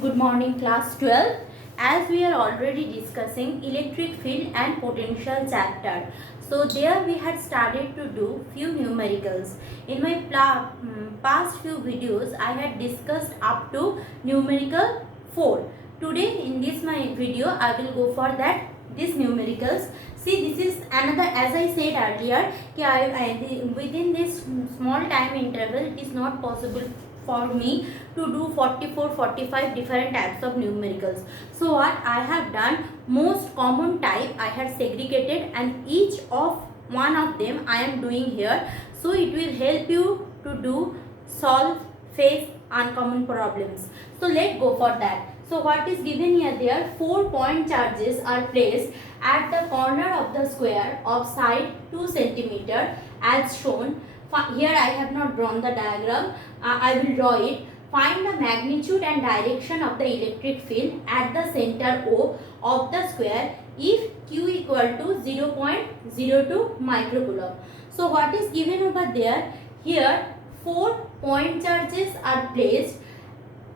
Good morning class 12. As we are already discussing electric field and potential chapter. So there we had started to do few numericals. In my past few videos I had discussed up to numerical 4. Today in this my video I will go for that these numericals. See, this is another, as I said earlier, within this small time interval it is not possible for me to do 44-45 different types of numericals. So what I have done, most common type I have segregated and each of one of them I am doing here. So it will help you to do solve, face uncommon problems. So let's go for that. So what is given here, there 4 point charges are placed at the corner of the square of side 2 cm as shown. Here I have not drawn the diagram. I will draw it. Find the magnitude and direction of the electric field at the center O of the square if Q equal to 0.02 microcoulomb. So what is given over there? Here 4 point charges are placed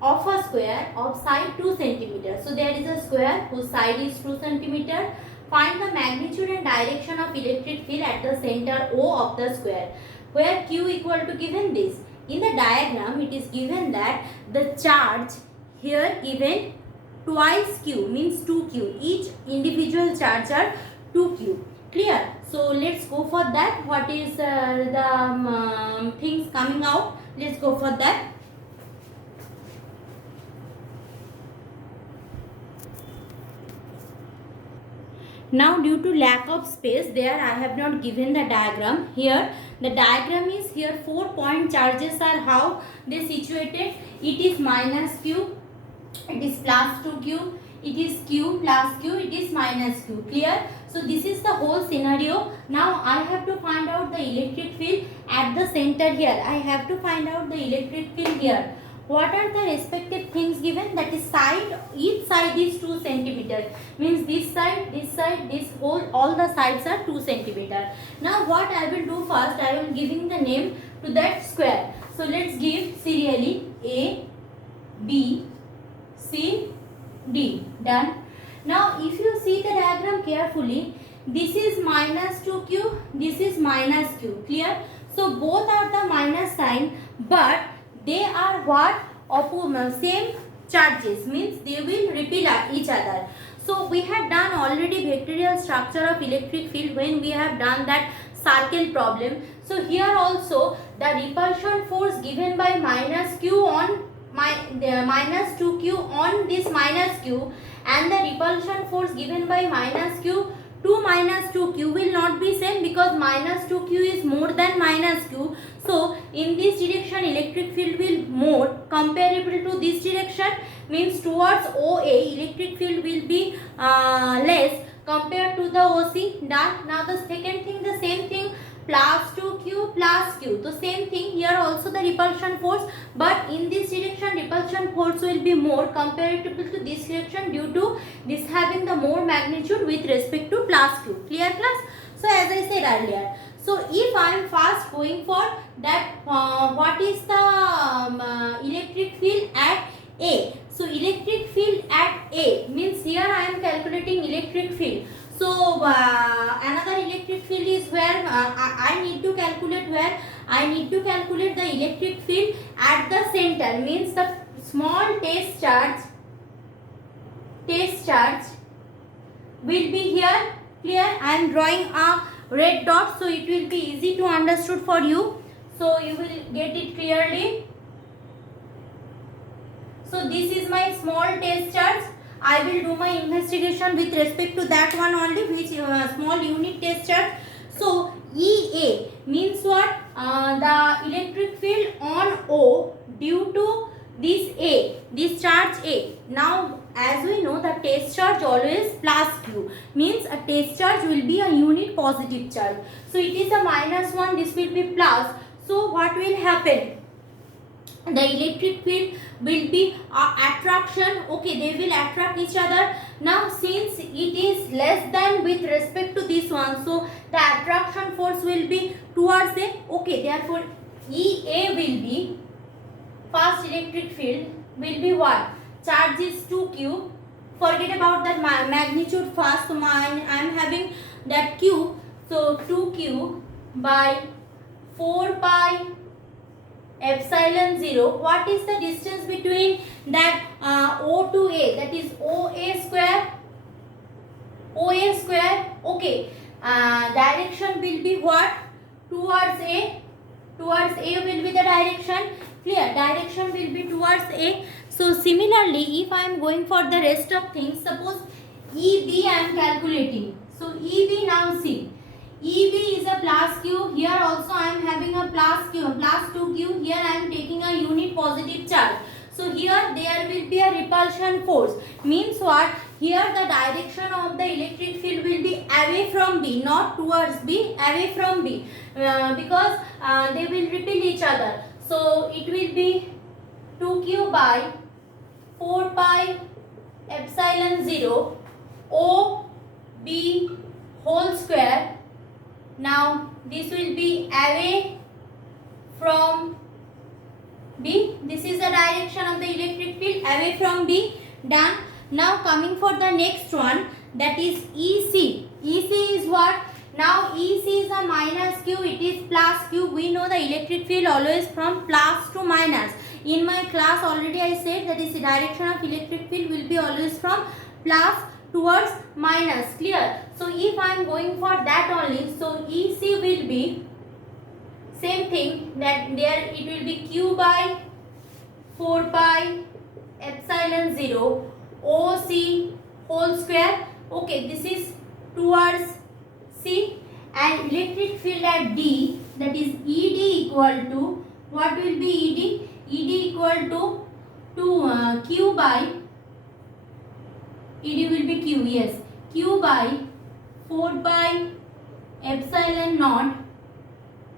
of a square of side 2 cm. So there is a square whose side is 2 cm. Find the magnitude and direction of electric field at the center O of the square, where Q equal to given this. In the diagram it is given that the charge here given twice Q means 2Q. Each individual charge are 2Q. Clear? So let's go for that. What is the things coming out? Let's go for that. Now due to lack of space there I have not given the diagram. Here the diagram is here 4 point charges are how they situated. It is minus Q, it is plus 2Q, it is Q plus Q, it is minus Q. Clear? So this is the whole scenario. Now I have to find out the electric field at the center here. I have to find out the electric field here. What are the respective things given? That is side, each side is 2 cm. Means this side, this whole, all the sides are 2 cm. Now what I will do first, I will giving the name to that square. So let's give serially A, B, C, D. Done. Now if you see the diagram carefully, this is minus 2Q, this is minus Q. Clear? So both are the minus sign, but they are what? Same charges, means they will repel each other. So we have done already vectorial structure of electric field when we have done that circle problem. So here also the repulsion force given by minus Q on minus 2Q on this minus Q, and the repulsion force given by minus Q to minus 2Q will not be same because minus 2Q is more than minus Q. So in this direction electric field will more comparable to this direction, means towards OA electric field will be less compared to the OC. Done. Now the second thing, the same thing, plus 2Q plus Q. The same thing here also the repulsion force, but in this direction repulsion force will be more comparative to this direction due to this having the more magnitude with respect to plus Q. Clear class? So as I said earlier, so if I am first going for that what is the electric field at A. So electric field at A means here I am calculating electric field. So another electric field is where I need to calculate where I need to calculate the electric field at the center, means the small test charge will be here. Clear? I am drawing a red dot so it will be easy to understood for you. So you will get it clearly. So this is my small test charge. I will do my investigation with respect to that one only, which small unit test charge. So EA means what? The electric field on O due to this charge A. Now as we know the test charge always plus Q, means a test charge will be a unit positive charge. So it is a minus 1, this will be plus. So what will happen? The electric field will be attraction. Okay, they will attract each other. Now since it is less than with respect to this one, so the attraction force will be towards A. Okay, therefore EA will be, first electric field will be what? charge is 2q. Forget about that magnitude first. So I am having that q. So 2q by 4 pi epsilon 0. What is the distance between that O to A? That is OA square. OA square. Okay. Direction will be what? Towards A. Towards A will be the direction. Clear? Direction will be towards A. So similarly, if I am going for the rest of things, suppose EB I am calculating. So EB, now see. EB is a plus q. Here also I am having a plus q, plus 2q. Here I am taking a unit positive charge. So here there will be a repulsion force. Means what? Here the direction of the electric field will be away from B, not towards B, away from B. Because they will repel each other. So it will be 2q by 4 pi epsilon 0 O B whole square. Now this will be away from B. This is the direction of the electric field, away from B. Done. Now coming for the next one, that is EC. EC is what? Now EC is a minus q, it is plus q. We know the electric field always from plus to minus. In my class already I said that is the direction of electric field will be always from plus towards minus. Clear? So if I am going for that only, so EC will be same thing, that there it will be q by 4 pi epsilon 0 OC whole square. Okay, this is towards C, and electric field at D, that is ED equal to, what will be ED? ED equal to q by, ED will be q, yes, q by 4 pi epsilon naught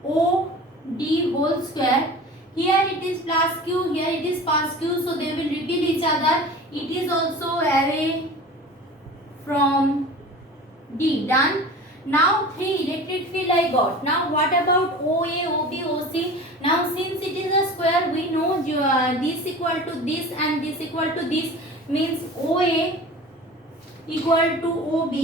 O D whole square. Here it is plus q, here it is plus q, so they will repel each other. It is also away from D. Done. Now 3 electric field I got. Now what about OA, OB, OC? Now since it is a square, we know this equal to this and this equal to this, means OA equal to OB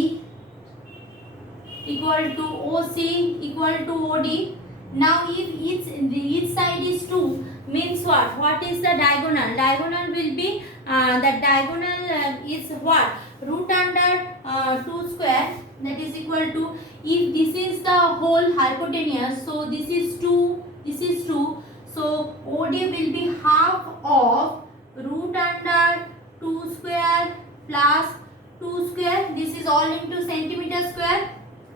equal to OC equal to OD. Now if each side is 2, means what? What is the diagonal? Diagonal will be, the diagonal is what? Root under 2 square, that is equal to, if this is the whole hypotenuse, so this is 2, this is 2. So OD will be half of root under 2 square plus 2 square. This is all into centimeter square.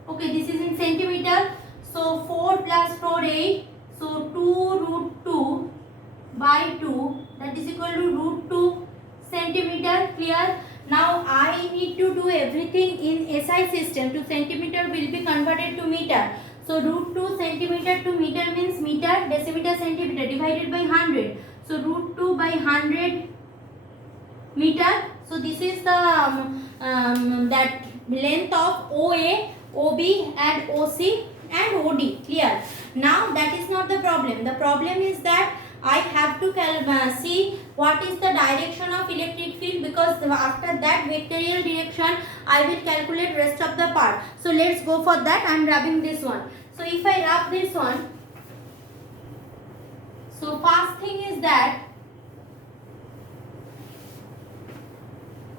Okay, this is in centimeter. So 4 plus 4, 8. So 2 root 2 by 2, that is equal to root 2 centimeter. Clear? Now I need to do everything in SI system. To centimeter will be converted to meter. So root 2 centimeter to meter means meter, decimeter, centimeter divided by 100. So root 2 by 100 meter. So this is the that length of OA, OB and OC and OD. Clear? Now that is not the problem. The problem is that I have to see what is the direction of electric field, because after that vectorial direction I will calculate rest of the part. So let's go for that. I am rubbing this one. So if I rub this one, so first thing is that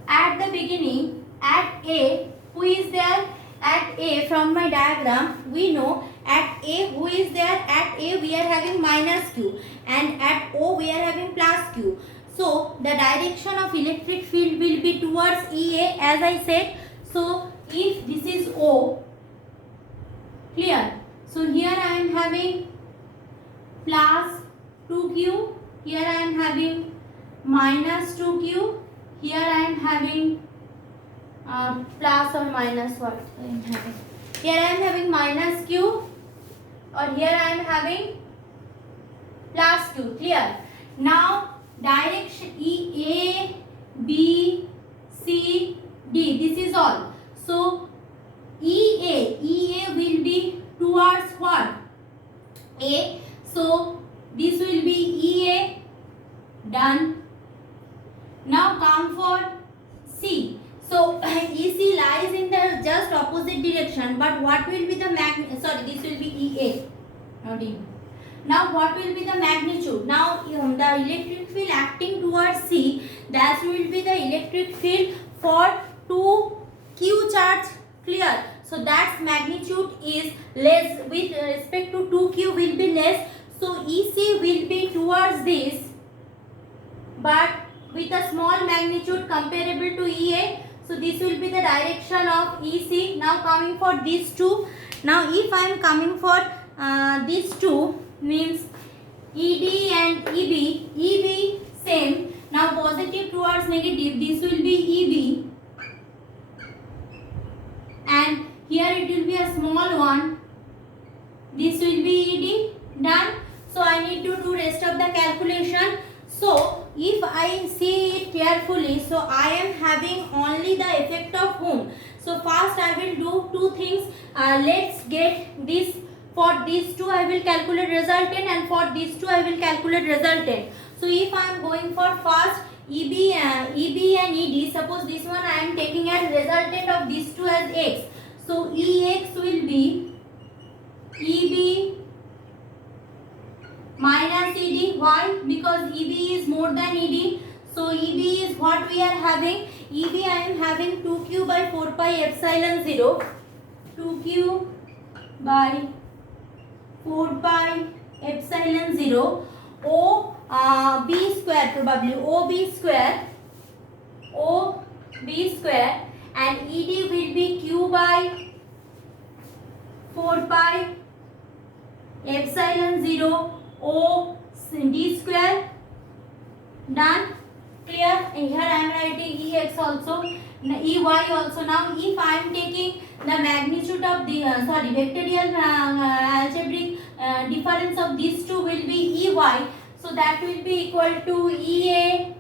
at the beginning, at A, who is there? At A, from my diagram we know at A who is there? At A we are having minus q, and at O we are having plus q. So the direction of electric field will be towards EA, as I said. So if this is O, clear? So here I am having plus 2q, here I am having minus 2q, here I am having plus or minus, what I am having? Here I am having minus q, or here I am having plus q. Clear? Now direction E, A, B, C, D. This is all. So EA will be towards what? A. So this will be EA. Done. Now come for C. So EC lies in the just opposite direction, but what will be the this will be EA, not E. Now what will be the magnitude? Now the electric field acting towards C, that will be the electric field for 2q charge. Clear? So that magnitude is less with respect to 2q will be less. So EC will be towards this, but with a small magnitude comparable to EA. So this will be the direction of EC. Now coming for these two. Now if I am coming for these two, means ED and EB. EB same. Now positive towards negative. This will be EB, and here it will be a small one. This will be ED. Done. So I need to do rest of the calculation. So if I see it carefully, so I am having only the effect of whom. So first I will do two things. Let's get this. For these two I will calculate resultant, and for these two I will calculate resultant. So if I am going for first EB and ED, suppose this one I am taking as resultant of these two as X. So EX will be EB minus ED. Why? Because EB is more than ED. So EB is what we are having. EB I am having 2q by 4 pi epsilon 0. 2q by 4 pi epsilon 0. O B square, probably OB square. OB square, and ED will be q by 4 pi epsilon 0 O D square. Done. Clear? And here I am writing EX also, EY also. Now if I am taking the magnitude of the vectorial algebraic difference of these two will be EY. So that will be equal to EA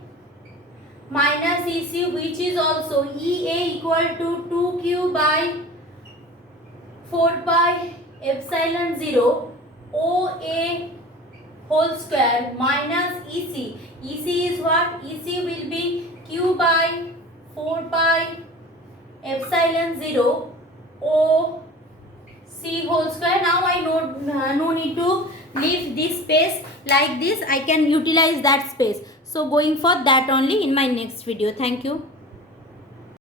minus EC, which is also EA equal to 2q by 4 pi epsilon 0 OA whole square minus EC. EC is what? EC will be q by 4 pi epsilon 0 O C whole square. Now I no need to leave this space like this. I can utilize that space. So going for that only in my next video. Thank you.